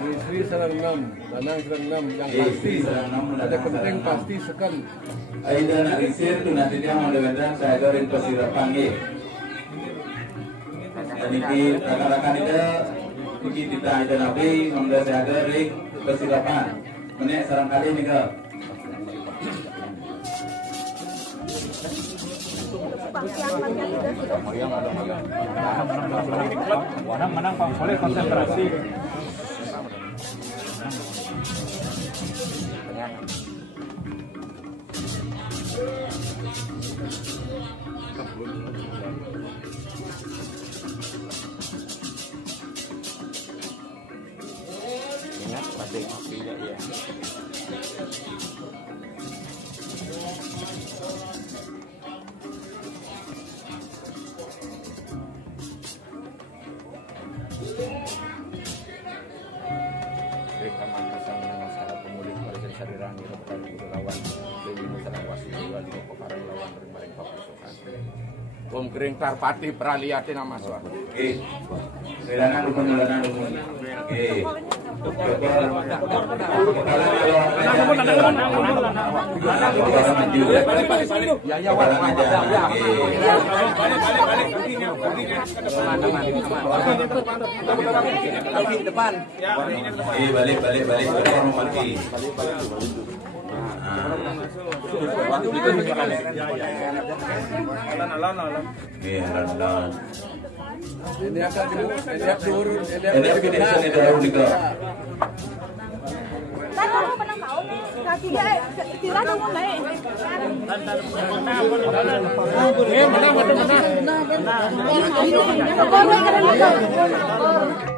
Istri sarang 6, lanang sarang 6 yang pasti. Ada penting pasti sekali. Aida nak risir tu nanti dia mau lewat saya garin persirapan ni. Dan ini rakan-rakan ini kita ada nabi mengenai saya garin persirapan. Menek sarang kali ni ke? Menang Pak Soleh konsentrasi. Ingat masih tidak ya. Om kering tarpati peraliatin nama suah. Oke. Silakan dukun. Oke. Ya depan. Balik. Orang pergi. Ini akan diurut. Ini akan diurut juga. Menang.